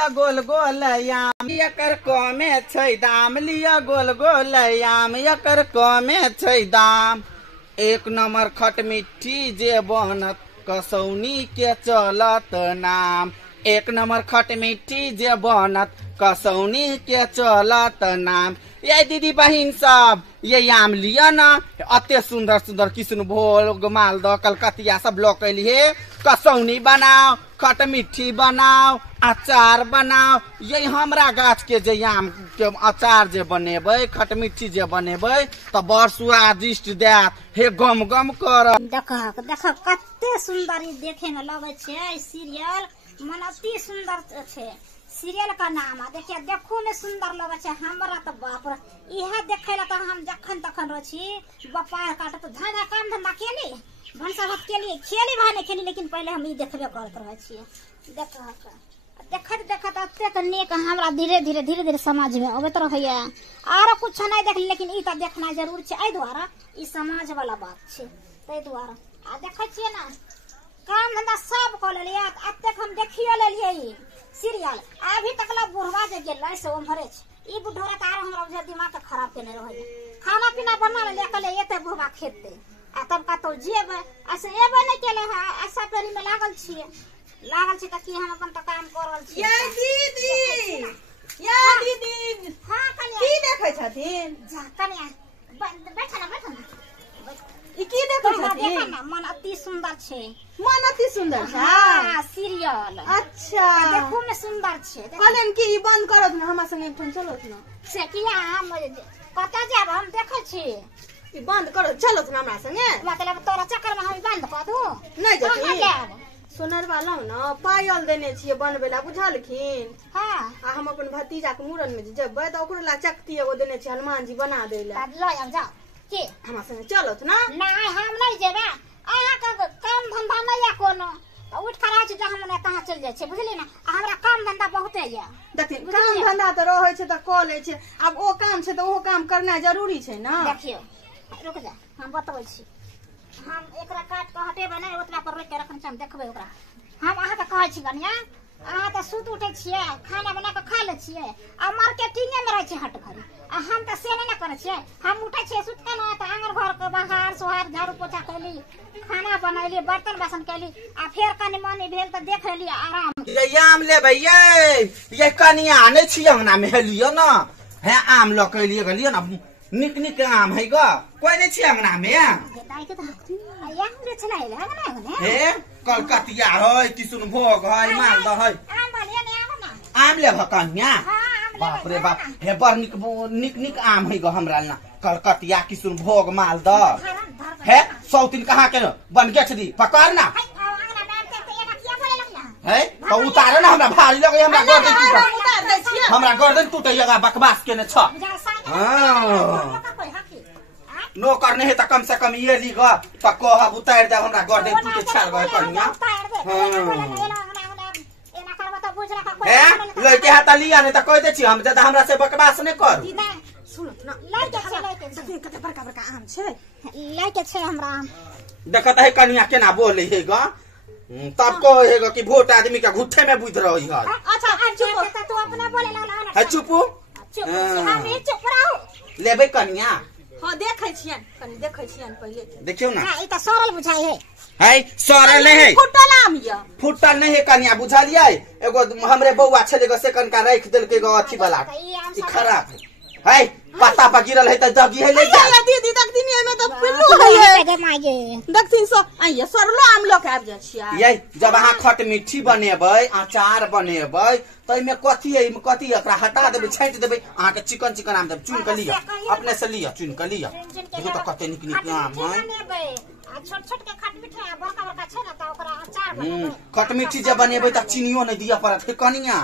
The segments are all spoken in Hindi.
लिया गोल गोल आम एकर कमे छै दाम लिया गोल गोल आम एकर कमे छै दाम। एक नंबर खट मिट्ठी जे बनत कसौनी के चलत नाम। एक नंबर खट मिट्ठी जे बनत कसौनी के चलत नाम। ये दीदी बहिन सब ये आम लिया ना, अते सुंदर सुंदर किशनभोग मालदह कलकतिया सब लोग लिए कसौनी बनाओ, खट मिट्ठी बनाओ, अचार बनाओ। ये हमरा गाछ के जे आम के अचार जे बनेबै खट मिट्ठी जे बनेबै तो बड़ स्वादिष्ट देत। हे गम गम कर देख देख कते सुंदर देखे में लगे छे। सीरियल मन अति सुंदर छे। सीरियल का नाम है देखिए, देखो में सुंदर लगे छे। हमरा तो बाप रे इहे देखे ला तो हम जखन तखन रही बप्पा काट तो धागा काम धंधा केली भंसा भात केली खेली भाने खेली, लेकिन पहले हम ई देखबे करत रहे छिए। देखत देखत अतेक नेक हमरा धीरे धीरे धीरे धीरे समाज में अबैत रहैया। आरो कुछ नहीं देख, लेकिन ई त देखना जरूर छे। एहि द्वारा ई समाज वाला बात छे। तै द्वारा आ देखै छिए ना काम धंधा सब क लेलिए। अतेक हम देखियो लेलिए ई सीरियल अभी तक ला बुढ़वा जे गेलै से उम्हरे छे। ई बुढ़वा त आरो हमरा बुझे दिमाग खराब केने रहै। खाना पीना बना ले कले एते बुढ़वा खेते आ तब का तो जेबै ऐसे एबे नहीं केले है। ऐसा पेरी में लागल छिए त की हम अपन त काम कर रहल छिए। ये दीदी हां कनिया की देखै छथिन? जा कनिया बैठ ना ई की देखै छथिन? देखा ना मन अति सुंदर छे। मन अति सुंदर छै। हां सीरियल अच्छा देखो में सुंदर छे। कहलन कि ई बंद करत ना हमरा संगे एकठन चलत ना। से किया हम कतऽ जाब हम देखै छी। ई बंद करो चलत ना हमरा संगे। मतलब तोरा चक्कर में हम बंद कर दू नहीं जती जाब। सोनर वाला ना पायल देने छिए बनबे ला बुझलखिन। हां आ हम अपन भतीजा के मूरन में जेबै त ओकरो ला चक्ति एगो देने छी हनुमान जी बना दे ला। तब ल जाओ के हमरा संगे चलत ना। नहीं हम नहीं जेबे। अहाँ का काम धंधा नहीं है कोनो उठ खड़ा छै जहां मने तहां चल जाय छै बुझली ना। हमरा काम धंधा बहुते है। देखिन काम धंधा त रहै छै त क लै छै। अब ओ काम छै त ओहो काम करना जरूरी छै ना। देखियो रुक जा हम बतबै छी। हम एकरा काट के हटेबे नहीं उतना पर रोक के रखन हम देखबे ओकरा। हम अहाँ के कहै छी गनिया अहाँ त सुत उठे छिए खाना बना के खा ले छिए आ मार्केटिंग में रह छै हट घरी। आ हम त से नहीं करे छिए। हम उठे छिए सुत के ना त आंगन घर के बाहर सोहर झाड़ू पोछा कैली खाना बनैली बर्तन बासन कैली आ फिर कनी मनी भेल त देख लेली आराम। ये आम ले भैया ये कनिया आने छी अंगना में हेलियो ना। है आम ल के लिए गलियो ना निक निक आम है ग कोई नहीं छी अंगना में। दाई के त या हमरे चलाए ले ना हे कलकतिया है किशनभोग है मालदह है आम वाले ने आम ना आम ले भकनिया। हां आम बाप रे बाप हे बर निक निक आम है ग हमरा ना कलकतिया किशनभोग मालदह है। सौतिन कहाँ के बन के छदी पकड़ ना है तो उतारे ना हमरा भारी लगे हमरा गर्दन टूटे हमरा गर्दन टूटे जगह बकवास केने छ। नो करने है त कम से कम ये ली ग त कह उतार दे हमरा गर्दन टूटे छाल गए कनिया। ए लइके हाथ लिया नहीं त कह दे छी हम ज्यादा हमरा से बकवास नहीं कर। सुन ना लाइके कते बड़का बड़का आम छै। लाइके छै हमरा आम देखत है कनिया केना बोले है ग तब कहेगा कि वोट आदमी का घुट्ठे में बुझ रही है। अच्छा चुप तू अपने बोले ना है चुप हम ही चुप रहो लेबे कनिया। हां देखै छियन कनी देखै छियन पहिले देखियो ना ई त सरल बुझाई है सरल नहीं है फुटल आम या फुटल नहीं है कनिया बुझलिए। एगो हमरे बौआ छले ग से कनका रख देलके ग अथी वाला ई खराब है पत्ता पर गिरल है त जगी है ले जा। दीदी तक दिन में त पिल्लू है मागे दक्षिण सो आइए सरलो आम ल के आब जा छिया। ये जब अहाँ खट मिट्ठी बनेबै अचार बनेबै त में कथी है कथी एकरा हटा देबै छांट देबै अहाँ के चिकन चिकन आम देबै चुन के लिया अपने से लिया चुन के लिया। देखो त कते निक निक आम है। छोट छोट के खट मिठा बड़का बड़का छै ना त ओकरा अचार बनेबै। खट मिट्ठी जब बनेबै त चीनियो नहीं दिया पड़त है कनिया।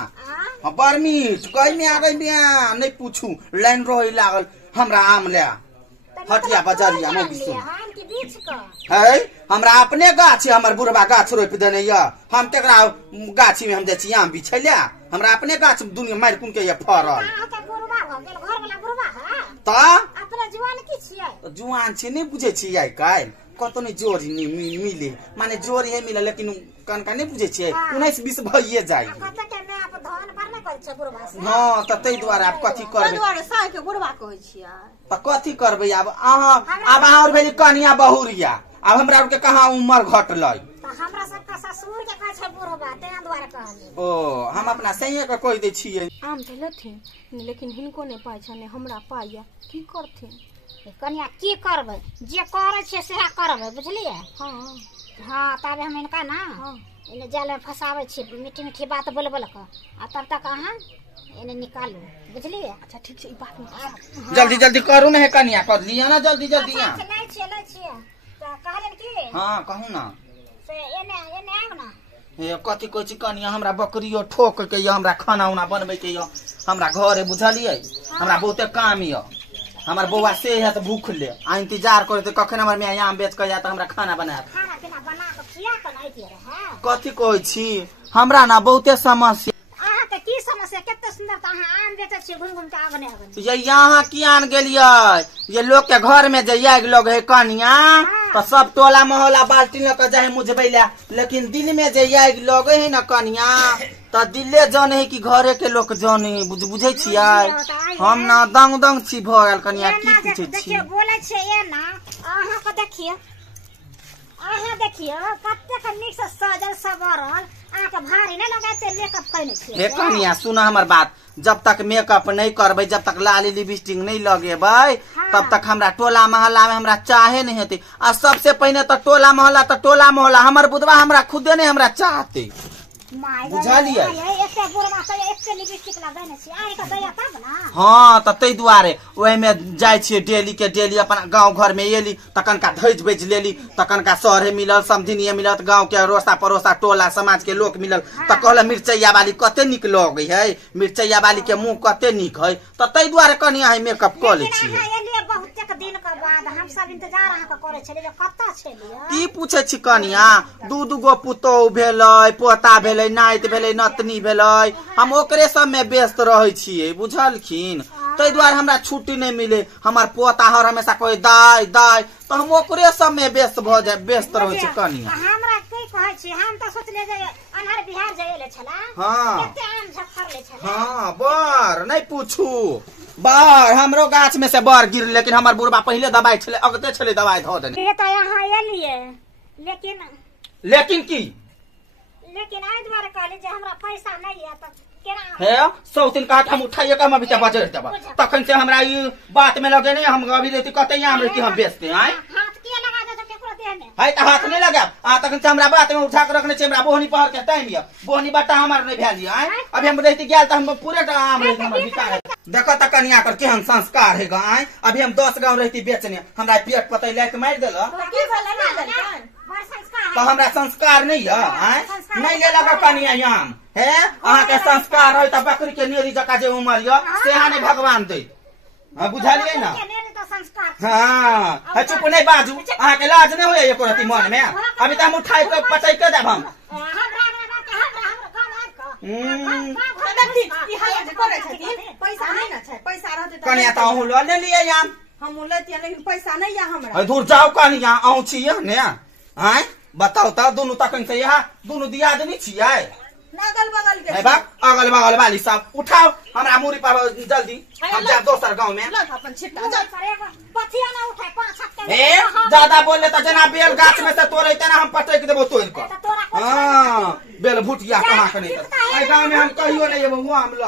बड़ मीठ कई में आ गई नहीं पूछू लाइन रही लागल हमरा आम ले हटिया बाजारिया में बिसु है हमरा अपने गाछ है हमर बुढ़वा गाछ रोप देने या हम केकरा गाछी में हम दे छी आम बिछैला हमरा अपने गाछ दुनिया मार कुन के ये फरल त अपने जुआन की छियै जुआन छी नहीं बुझे छी आइ काल कतो नहीं जोर मिले माने जोर है मिले लेकिन कनका नहीं बुझे छी 19-20 भइए जाई। मन पर नहीं करे छै बुढ़वा से हाँ त तै दुआरे आब कथी ताहि करबै दुआरे साय के बुढ़वा कहै छियै त कथी करबै आब अहाँ और भेली कनिया बहुरिया अब हमरा के कहाँ उम्र घटलै तो हमरा सबका ससुर के कहे छै बुढ़वा तें द्वारा कहली ओ हम अपना सैये के कह दै छियै आम तो लेथिन लेकिन हिनको ने पाइ छ ने हमरा पाइया की करथिन कनिया की करबै जे करे छै सेहा करबै बुझलियै हाँ हाँ तब हम इनका ना इन्हें जाल में फंसावे छी मीठी मीठी बात बोल बोल के आ तब तक अहाँ इन्हें निकालू बुझलियै अच्छा ठीक छै ई बात में जल्दी जल्दी करू ने कनिया कर लिया ना जल्दी जल्दी यहाँ ले छियै तो कहलन की हाँ कहू ना से एने एने आउ ना हे कथी कहै छी कनिया हमरा बकरियो ठोक के ये हमरा खाना उना बनबै के ये हमरा घरे बुझलियै हमरा बहुते काम ये हमार बौआ से है तो भूख ले आ इंतजार करे तो कखन हमर मैं आम बेच के जा तो हमरा खाना बनाए खाना पीना बना के खिया के नहीं दे रहे कथी कहै छी हमरा ना बहुते समस्या अहाँ के की समस्या केते सुंदर त अहाँ आम बेचै छी घुम घुम के आगने आगने ये यहाँ कियान गेलियै ये लोग के घर में जे आग लग है कनिया तो सब टोला मोहल्ला बाल्टी लेके जाए मुझबै ला लेकिन दिन में जे आग लगे है ना कनिया तो दिले जाने है कि घरे के लोग जाने है बुझे छियै हम ना दंग दंग छी भ गेल कनिया की पूछे छी देखिए बोले छै ये ना अहाँ के देखिए अहाँ देखिए कते नीक से सजल सवरल अहाँ के भारी नहीं लगाते मेकअप करने छियै हे कनिया सुन हमर बात जब तक मेकअप नहीं करबै जब तक लाली लिपस्टिक नहीं लगेबै तब तक हमरा टोला मोहल्ला में हमरा चाहे नहीं हेतै आ सबसे पहले तो टोला मोहल्ला हमर बुधवा हमरा खुदे नहीं हमरा चाहते बुझलियै एते बुढ़वा से एते लिपस्टिक लगाने छी आइ के दैया तब ना हाँ तो तै दुआरे ओहि में जाय छियै डेली के डेली अपन गांव घर में एली तखन का धैज बेच लेली तखन का शहरे मिलल समधिनिये मिलत गांव के रोसा पड़ोसा टोला समाज के लोग मिलल त कहल मिर्चैया वाली कते निक लगे है मिर्चैया वाली के मुंह कते निक है त तै दुआरे कनिया है मेकअप क ले छी बहुते के दिन के बाद हम सब इंतजार अहाँ के करे छलियै कत्ता छलियै की पूछे छी कनिया दू गो पुतौह भेलै पोता भेलै नाइत भेलै नतनी भेलै हम ओकरे सब में व्यस्त रहै छियै बुझलखिन तै दुआरे हमरा छुट्टी नहीं मिले हमार पोता हर हमेशा कोई दाई दाई तो हम ओकरे सब में व्यस्त भ जाए व्यस्त रहै छी कनिया हमरा की कहै छी हम त सोचले जे अनहर बिहार जाइले छला हाँ कते आम झफर ले छला हाँ बर नहीं पूछू बर हमरो गाछ में से बर गिर लेकिन हमार बुढ़बा पहले दवाई छले अगते छले दवाई ध देने ये त यहाँ एलिए लेकिन की लेकिन आई द्वारा कहले जे हमरा पैसा नहीं है त केना है सौतिन कहत हम उठाइए के हम अभी बजे देबा तखन से हमरा ई बात में लगे नहीं हम अभी रहती कहते यहाँ रहती हम बेचते हैं हाथ के लगा दे त केकरो देह में है त हाथ नहीं लगा आ तखन से हमरा बात में उठा के रखने छै हमरा बोहनी पहर के टाइम ये बोहनी बट्टा हमार नहीं भेल है अभी हम रहती गेल त हम पूरे आम रहती हमर बिका देखो त कनिया कर केहन संस्कार है गाय अभी हम 10 गांव रहती बेचने हमरा पेट पतै लाइट मार देल की भेलै ना देलकन बड़ संस्कार तो हमरा संस्कार नहीं है नहीं ले लगा कनिया आम है अहाँ के संस्कार है त बकरी के नेरी जका जे उमर ये सेहा नहीं भगवान दे हां बुझलियै ना हाँ है चुप नहीं बाजू अहाँ के लाज नहीं होय एको रति मन में अभी त हम उठाई के पटै के देब हम पैसा नहीं ना छै पैसा रहते कनिया त अहूँ ल ले लियै आम हम लेतियै लेकिन पैसा नहीं या हमरा दूर जाओ कनिया अहूँ छियै ने आय बताओ त दोनों तखन से यहाँ दोनों दियादनी छियै अगल बगल के अगल बगल वाली सब उठाओ हमरा मुरी पर जल्दी हम जाब दोसर गांव में अपन छिट्टा पथिया ना उठाए 5-7 ए ज्यादा बोले त जना बेल गाछ में से तोड़े तना हम पटक देबो तोड़ के हां बेल भुटिया कहां के नहीं ए गांव में हम कहियो नहीं एबो आम ल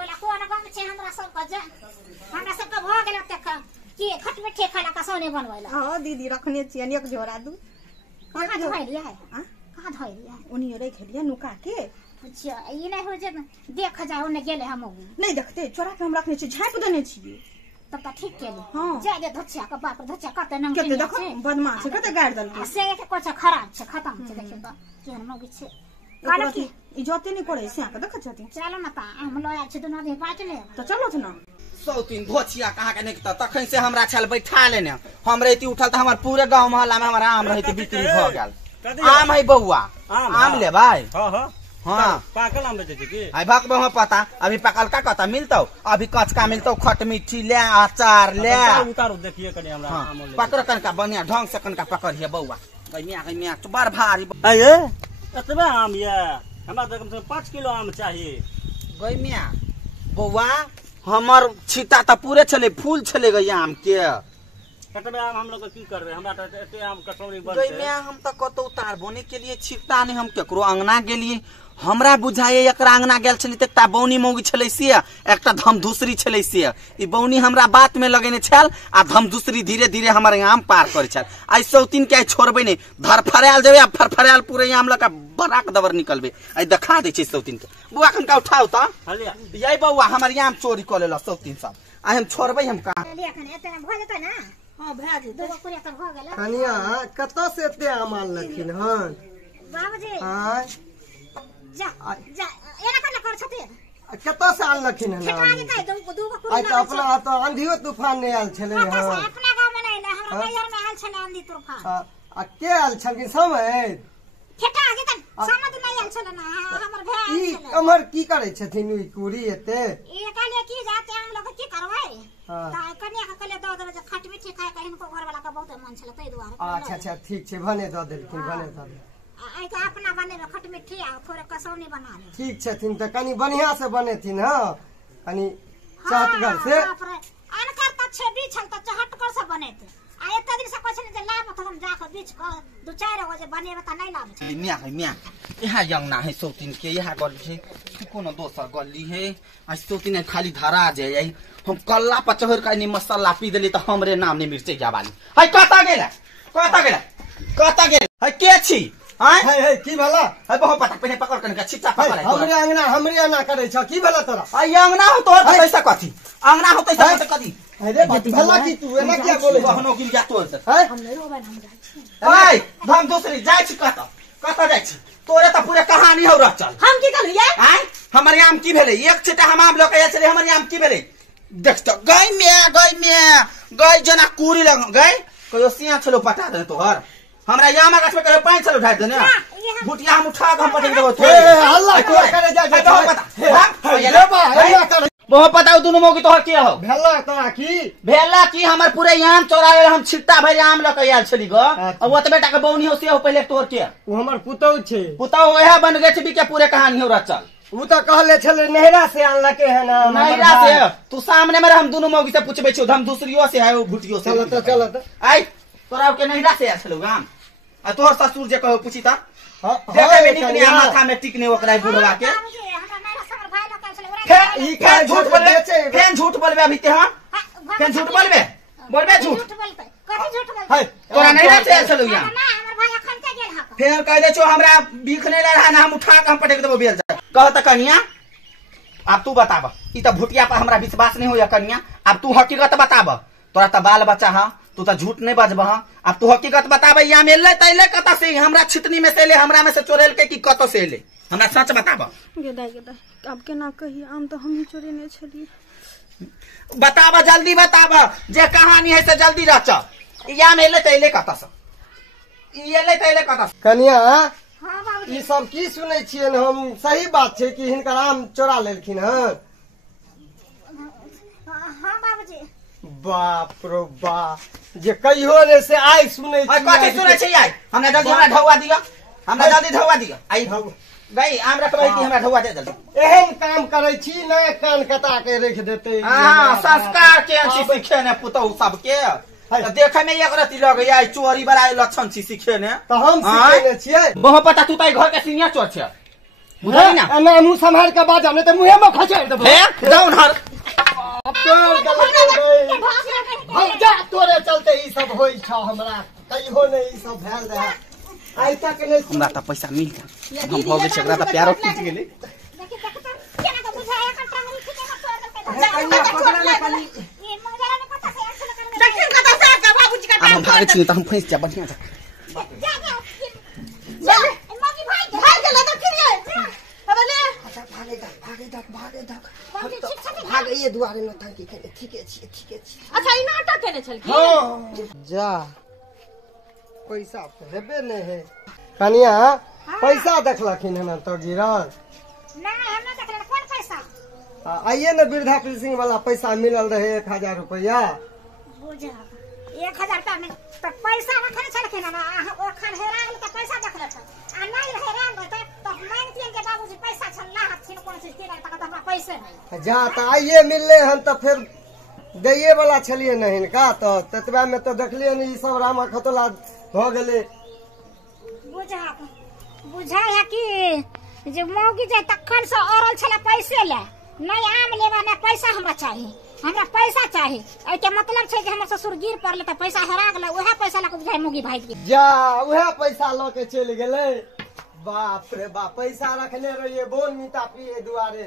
ओला कोन गांव छै हमरा सब के भ गेल तक के खट में ठेखाला का सोने बनवैला हां दीदी रखने छियै एक झोरा दू कहां धइलियै हां कहां धइलियै उनी रख लिया नुका के अच्छा ई नहीं हो जे देख जाओ ने गेले हम नहीं देखते चोरा के हम रखने छी झाँप देने छियै तब त ठीक केली हां जागे धछिया के बाप धछिया कते नंग कते देखो बदमाश है कते गाड़ दल के से के कोछ खराब छै खत्म छै देखियो त केहन मौगी छै काल की इज्जते नहीं पड़े से आके देख छथि चलो ना ता हम लया छै दुना दे बाँट ले तो चलो त ना सौतीन भोचिया कहाँ के निकता तखन से हमरा छल बैठा लेने हम रहती उठल त हमर पूरे गांव मोहल्ला में हमरा आम रहती बिक्री भ गेल आम है बउआ आम ले भाई हां हां हां पाकल आम बेचे की आई भक में पता अभी पकल का कहता मिलतो अभी कचका मिलतो खट मीठी ले अचार ले उतारो देखिए कने हमरा आम ले पकड़ कन का बढ़िया ढंग से कन का पकड़ है बउआ गई मिया बार भारी आये एतबे आम ये हमरा तो कम से कम 5 किलो आम चाहिए। गई मिया बौआ हमर छीता तो पूरे चले फूल चले गई आम के। कटबे आम हम लोग की कर रहे, हमरा तो एते आम कसौरी गई बनते। मिया हम तो कतो उतार बोने के लिए छिटा नहीं हम केकरो अंगना गेलिए हमरा बुझाए एकरा अंगना गेल छली त एकटा बौनी मौगी छलै से एकटा धमधुसरी छलै से ई बौनी हमरा बात में लगेने छल आ धमधुसरी धीरे धीरे हमर आम पार करे छल। आई सौतीन के छोड़बे नहीं धरफरायल जेबे आ फरफरायल पूरे आम लका बराक दबर निकलबे। आई देखा दे छै सौतीन के बुआ कनका उठाओ त हलिया यही बौआ हमर आम चोरी कर लेला सौतीन सब आ हम छोड़बे हम का चलिए एखन एते भ जेतै ना। हां भए जेतै। दूगो पूरे त भ गेलै। कनिया कत से एते आम आनलखिन हन? बाबूजी हां जा जा एना कने कर छथिन। कत से आनलखिन हन? ठेका जेतै दूगो पूरे आई तो अपना तो आंधियो तूफान नहीं आयल छले हन। अपना गांव में नहीं हमरा नैहर में आयल छले आंधी तूफान। आ के आयल छलखिन समय? ठेका जेतै समझ नहीं आयल छले ना हमर भाई ई आयल छले। कमर की करे छथिन ई कुरी एते? ये कहले की जाते हम लोग की करबै हाँ। त कन्या के कहले दो देबे जे खट मीठी खाए कहिन को घर वाला का बहुत मन छले तै दुआरे। अच्छा अच्छा ठीक छै भने द देलखिन भने द देलखिन। आई का अपना बने में खट मीठी आ थोड़े कसौनी बना ले। ठीक छथिन त कनी बढ़िया से बनेथिन हां कनी चहटगर से। अनकर त छे बीच छल त चहटगर से बनेते आ एते दिन से कहछन जे लाब त हम जाके बीच क दू चार गो जे बनेबे त नहीं लाब। मिया है मिया यहाँ यंगना है सौतीन के यहाँ गली है कोनो दोसर गली है आज सौतीन खाली धरा जाए हम कल्ला पचहर का मसाला पी देली त हमरे नाम ने मिर्चे जावाली है कता गेला है के छी हां है की भला? है बहुत पता पहले पकड़ के छिच्चा पकड़ है हमरे अंगना करे छ की भला तोरा? है अंगना हो तो पैसा कथी अंगना हो तैसा कथी अरे बात भला की तू एना क्या बोले छ? बहनो गिर जा तो है हम नहीं रोबन हम जाय छी। है हम दूसरी जाय छी कता जाय छी तोरे त पूरे कहानी हो रह चल हम की करू ये आय हमर आम की भेलै एक छिटा हम आम लके चले हमर आम की भेलै देख त गई जना कुरी लग गई कहियो सिया छलो पटा दे तोहर हमरा यामा गाछ में कहियो पानी छलो ढार दे ना बुटिया हम उठा के हम पटक देबो ए हल्ला करे जा पता बहुत पता दुनु मौगी तोहर के हो भला तोरा की भेला की हमर पूरे आम चोरावे हम छिट्टा भरि आम लके आयल छली गो अब ओत बेटा के बौनी हो से हो पहले तोहर के उ हमर पुतौ छे पुतौ ओहे बन गए छबी के पूरे कहानी हो रह चल उ त कहले छले नहरा से आनलके है ना नहरा से तू सामने में हम दोनों मौगी से पूछबे छी हम दूसरियो से है वो भुटियो से चलो त आई तोरा के नहरा से आछलो गाम आ तोहर ससुर जे कहो पूछी ता हां देखे में टिकने माथा में टिकने ओकरा बुढ़वा के बाबूजी हमरा मेरा समर भाई लोग कहले ओरे ई का झूठ बोले छे? फेन झूठ बोलबे अभी ते हां फेन झूठ बोलबे झूठ झूठ बोलते कथी झूठ बोलते है तोरा नहरा से आछलो ना या हमर भाई अखन के गेल हक फेन कह दे छो हमरा बीख नहीं रहा ना हम उठा के हम पटक देबो बेल जा कह त कनिया अब तू बताब ई त भुटिया पर हमरा विश्वास नहीं होया कनिया अब तू हकीकत बताब तोरा त बाल बच्चा हां तू तो झूठ नहीं बजब हां अब तू हकीकत बताबे या मेले तैले कत से हमरा छितनी में से ले हमरा में से चोरेल के की कत से ले हमरा सच बताब गेदा अब केना कही आम तो हम ही चोरेने छलिए। बताब जल्दी बताब जे कहानी है से जल्दी रच या मेले तैले कत से ये ले तैले कत से कनिया हां बाबूजी ई सब की सुनै छियन हम सही बात छै कि हिनकर आम चोरा लेलखिन हन? हां बाबूजी बाप रो बाप जे कहियो ने से आइ सुनै छी कथी सुनै छै आई हमरा जल्दी हमरा ढौआ दिया हमरा जल्दी ढौआ दिया आई गई आम रखबै कि हमरा ढौआ दे जल्दी एहन काम करै छी ना कान कटा के रख देते। हां संस्कार के छी सिखे ने पुतौ सब के देखे में एक रति लगे आई चोरी बड़ा लक्षण छी सिखे ने तो हम सिखेने छियै। बहुत पता तू ताई घर के सीनिया चोर छै बुझली ना एना मुंह संभाल के बाजा नहीं तो मुंहे में खचेर देबो। हे जाउन हर अब तोर गलत हो गई हम जा तोरे चलते ई सब होई छ हमरा कहियो ने ई सब भेल रहे आइ तक ने हमरा त पैसा मिल गया हम भोगे छकरा त प्यारो खींच गेले देखि केना तो बुझाय एकर टांगरी खींचे ना छोड़ कनिया पकड़ा ना कनी ये मगरा ने पता से एक्शन करने देखिन कत से का बाबूजी का अब हम भागे छी त हम फंस जा बढ़िया से जा मगी भाई गेला तो फिर ये अबे ले भागे ये दुआरे न थकी के ठीके छी। अच्छा ई नाटक केने छल की जा पैसा तो हेबे नहीं है कनिया पैसा देखलखिन हन तो गिरल ना हम ना देखले कौन पैसा आइए न वृद्धा पेंशन वाला पैसा मिलल रहे 1000 रुपया बुझा 1000 रुपया में तो पैसा रखले छलखिन ना ओ खन हेरा गेल त पैसा देखले छ आ नहीं हेरा गेल त मांगतियन के बाबूजी पैसा छल्ला हाथ छिन कोन से तेरा तक हमरा पैसे नहीं जा तो आइए मिलले हन तो फिर दैये वाला छलिए नहीं का तो ततबा में तो देखलिए नहीं सब रामा खतोला हो गए। बुझा है कि जे मौगी जे तखन से औरल छला पैसे ले नहीं आम लेवा ना पैसा हमरा चाहिए हमरा पैसा चाहिए ए के मतलब छै जे हमर ससुर गिर पड़ले त पैसा हेरा गेलै ओहे पैसा लक बुझाय मौगी भाग गेल जा उहे पैसा ल के चल गेले। बाप रे बाप पैसा रखने रहिए बोन मीता पिए दुआरे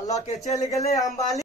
ल के चल गेले अंबाली।